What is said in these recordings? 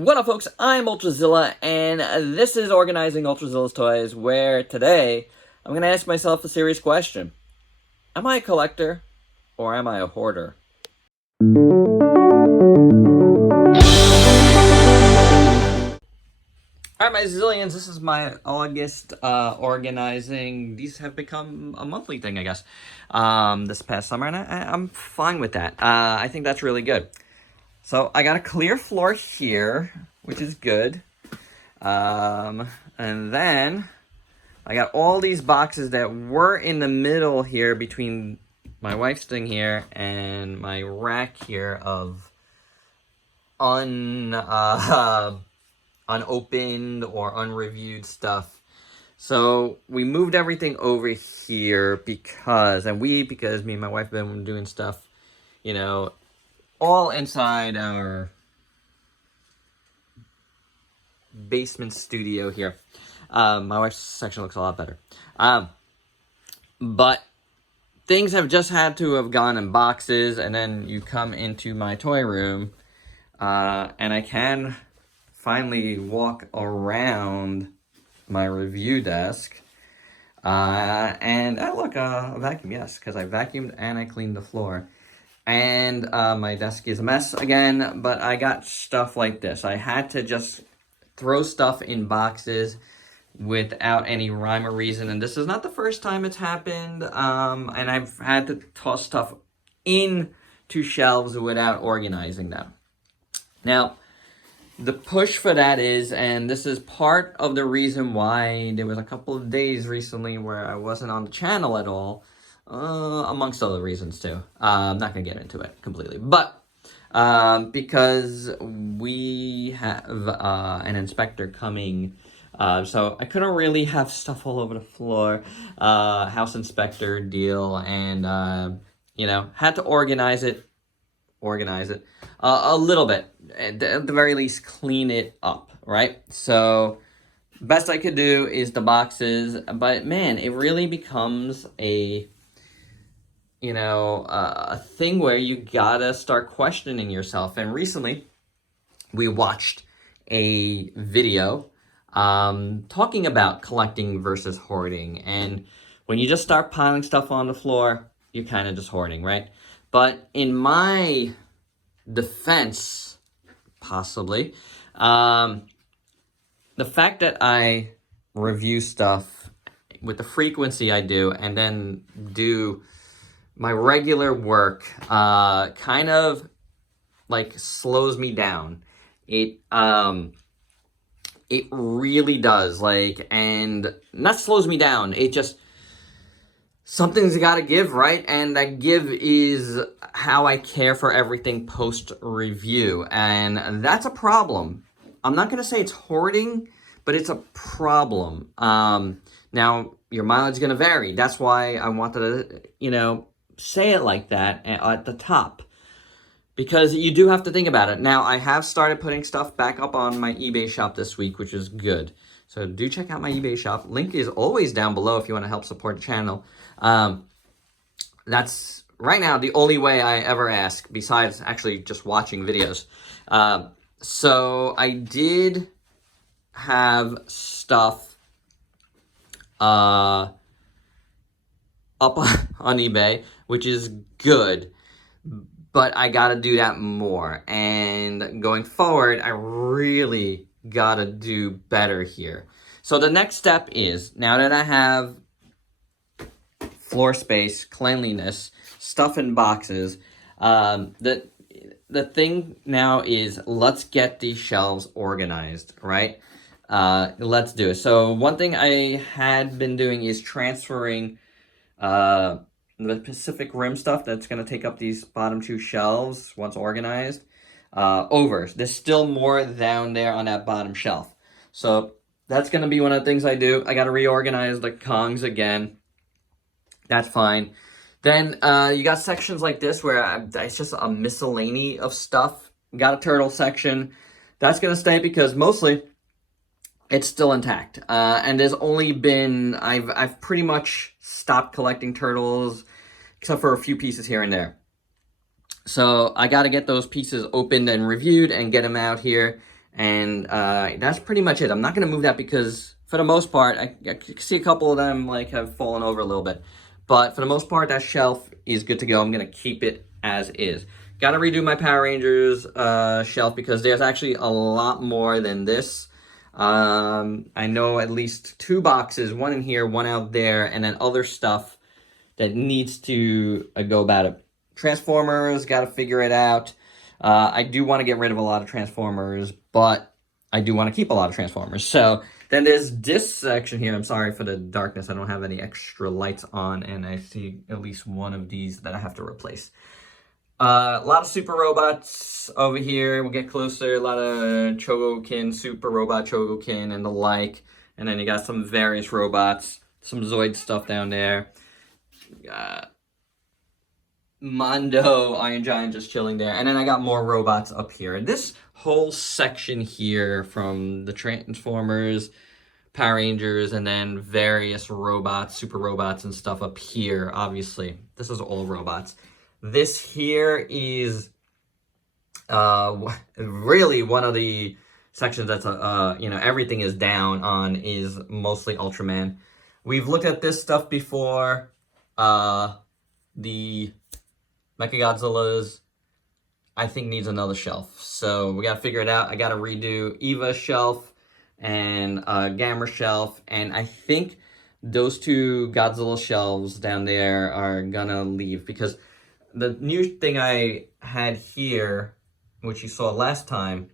What up, folks? I'm Ultrazilla, and this is Organizing Ultrazilla'S Toys, where today I'm going to ask myself a serious question. Am I a collector, or am I a hoarder? Alright, my zillions, this is my August organizing. These have become a monthly thing, I guess, this past summer, and I'm fine with that. I think that's really good. So I got a clear floor here, which is good. And then I got all these boxes that were in the middle here between my wife's thing here and my rack here of unopened or unreviewed stuff. So we moved everything over here because me and my wife have been doing stuff, you know, all inside our basement studio here. My wife's section looks a lot better. But things have just had to have gone in boxes, and then you come into my toy room, and I can finally walk around my review desk. And look, a vacuum, yes, because I vacuumed and I cleaned the floor. And my desk is a mess again, but I got stuff like this. I had to just throw stuff in boxes without any rhyme or reason, and this is not the first time it's happened. And I've had to toss stuff into shelves without organizing them. Now, the push for that is, and this is part of the reason why there was a couple of days recently where I wasn't on the channel at all, amongst other reasons too. I'm not going to get into it completely, but because we have an inspector coming, so I couldn't really have stuff all over the floor, house inspector deal, and you know, had to organize it a little bit, at the very least clean it up, right? So best I could do is the boxes, but man, it really becomes a, you know, a thing where you gotta start questioning yourself. And recently we watched a video talking about collecting versus hoarding, and when you just start piling stuff on the floor, you're kind of just hoarding, right? But in my defense, possibly, the fact that I review stuff with the frequency I do and then do my regular work kind of like slows me down. It really does, like, and not slows me down, it just, something's gotta give, right? And that give is how I care for everything post-review, and that's a problem. I'm not gonna say it's hoarding, but it's a problem. Now, your mileage is gonna vary. That's why I wanted to, you know, say it like that at the top, because you do have to think about it. Now, I have started putting stuff back up on my eBay shop this week, which is good. So do check out my eBay shop. Link is always down below if you want to help support the channel. That's right now the only way I ever ask, besides actually just watching videos. So I did have stuff up on eBay, which is good, but I gotta do that more. And going forward, I really gotta do better here. So the next step is, now that I have floor space, cleanliness, stuff in boxes, the thing now is, let's get these shelves organized, right? Let's do it. So one thing I had been doing is transferring the Pacific Rim stuff that's going to take up these bottom two shelves once organized over. There's still more down there on that bottom shelf. So that's going to be one of the things I do. I got to reorganize the Kongs again. That's fine. Then you got sections like this where it's just a miscellany of stuff. Got a turtle section. That's going to stay because mostly it's still intact. And there's only been, I've pretty much stopped collecting turtles, except for a few pieces here and there. So I got to get those pieces opened and reviewed and get them out here And that's pretty much it. I'm not going to move that because for the most part, I see a couple of them like have fallen over a little bit. But for the most part, that shelf is good to go. I'm going to keep it as is. Got to redo my Power Rangers shelf because there's actually a lot more than this. I know at least 2 boxes, one in here, one out there, and then other stuff that needs to go about it. Transformers, got to figure it out. I do want to get rid of a lot of Transformers, but I do want to keep a lot of Transformers. So then there's this section here. I'm sorry for the darkness. I don't have any extra lights on, and I see at least one of these that I have to replace. A lot of super robots over here. We'll get closer. A lot of Chogokin, super robot Chogokin, and the like. And then you got some various robots, some Zoid stuff down there. Mondo, Iron Giant just chilling there. And then I got more robots up here. And this whole section here from the Transformers, Power Rangers, and then various robots, super robots and stuff up here, obviously. This is all robots. This here is really one of the sections that's, everything is down on is mostly Ultraman. We've looked at this stuff before. The Mechagodzilla's, I think, needs another shelf. So we got to figure it out. I got to redo Eva's shelf and Gamma shelf. And I think those 2 Godzilla shelves down there are going to leave. Because the new thing I had here, which you saw last time,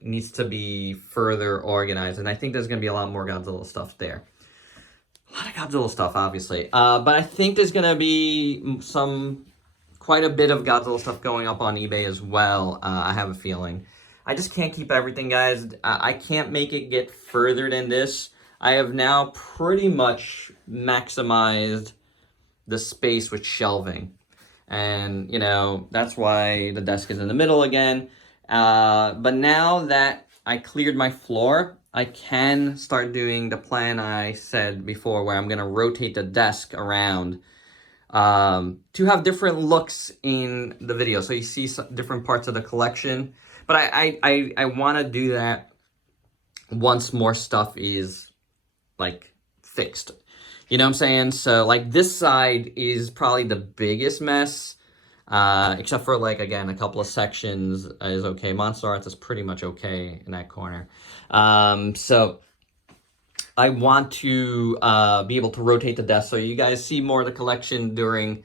needs to be further organized. And I think there's going to be a lot more Godzilla stuff there. A lot of Godzilla stuff, obviously. But I think there's going to be quite a bit of Godzilla stuff going up on eBay as well. I have a feeling. I just can't keep everything, guys. I can't make it get further than this. I have now pretty much maximized the space with shelving. And, that's why the desk is in the middle again. But now that I cleared my floor, I can start doing the plan I said before where I'm going to rotate the desk around to have different looks in the video. So you see some different parts of the collection. But I want to do that once more stuff is, like, fixed. You know what I'm saying? So, like, this side is probably the biggest mess. Except for, like, again, a couple of sections is okay. Monster Arts is pretty much okay in that corner. So I want to be able to rotate the desk so you guys see more of the collection during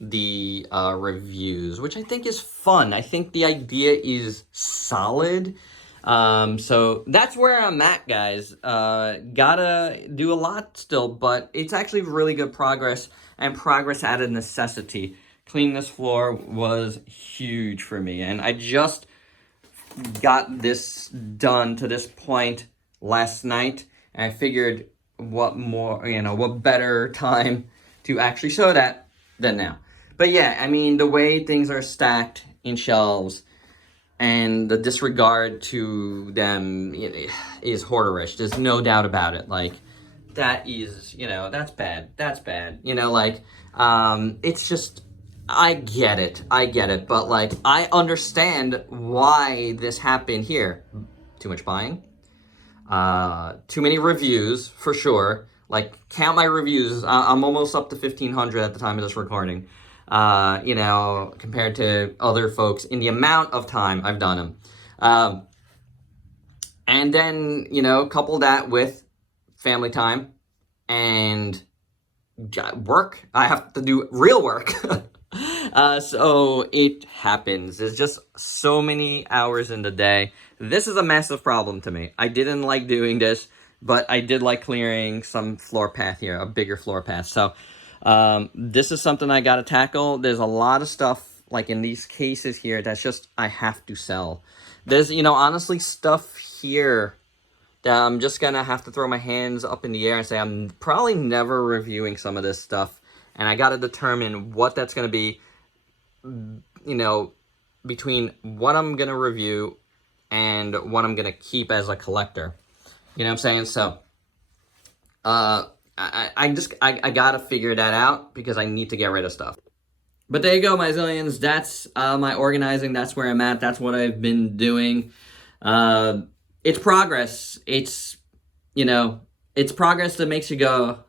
the reviews, which I think is fun. I think the idea is solid. So that's where I'm at, guys. Gotta do a lot still, but it's actually really good progress and progress out of necessity. Cleaning this floor was huge for me, and I just got this done to this point last night, and I figured what better time to actually show that than now. But yeah, I mean, the way things are stacked in shelves and the disregard to them is hoarderish. There's no doubt about it. Like, that is, that's bad. That's bad. It's just, I get it. But, like, I understand why this happened here. Too much buying. Too many reviews, for sure. Like, count my reviews. I'm almost up to 1,500 at the time of this recording. Compared to other folks in the amount of time I've done them. And then, couple that with family time and work. I have to do real work. So it happens. There's just so many hours in the day. This is a massive problem to me. I didn't like doing this, but I did like clearing some floor path here, a bigger floor path. So this is something I got to tackle. There's a lot of stuff, like in these cases here, that's just, I have to sell. There's, honestly, stuff here that I'm just going to have to throw my hands up in the air and say, I'm probably never reviewing some of this stuff. And I got to determine what that's going to be, between what I'm going to review and what I'm going to keep as a collector. You know what I'm saying? So, I gotta figure that out because I need to get rid of stuff. But there you go, my zillions. That's my organizing. That's where I'm at. That's what I've been doing. It's progress. It's, it's progress that makes you go,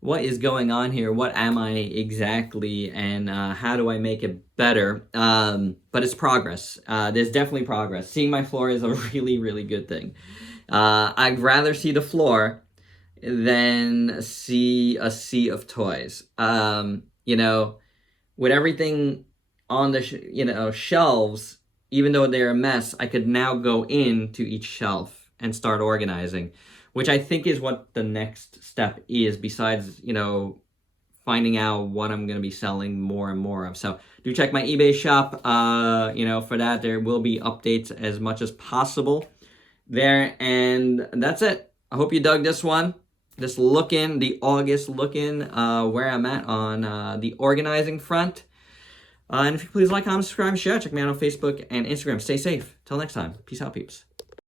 what is going on here? What am I exactly? And how do I make it better? But it's progress. There's definitely progress. Seeing my floor is a really, really good thing. I'd rather see the floor than see a sea of toys. With everything on the shelves, even though they're a mess, I could now go into each shelf and start organizing, which I think is what the next step is, besides, finding out what I'm going to be selling more and more of. So do check my eBay shop. For that, there will be updates as much as possible there. And that's it. I hope you dug this one. This the August look-in, where I'm at on the organizing front. And if you please like, comment, subscribe, and share. Check me out on Facebook and Instagram. Stay safe. Till next time. Peace out, peeps.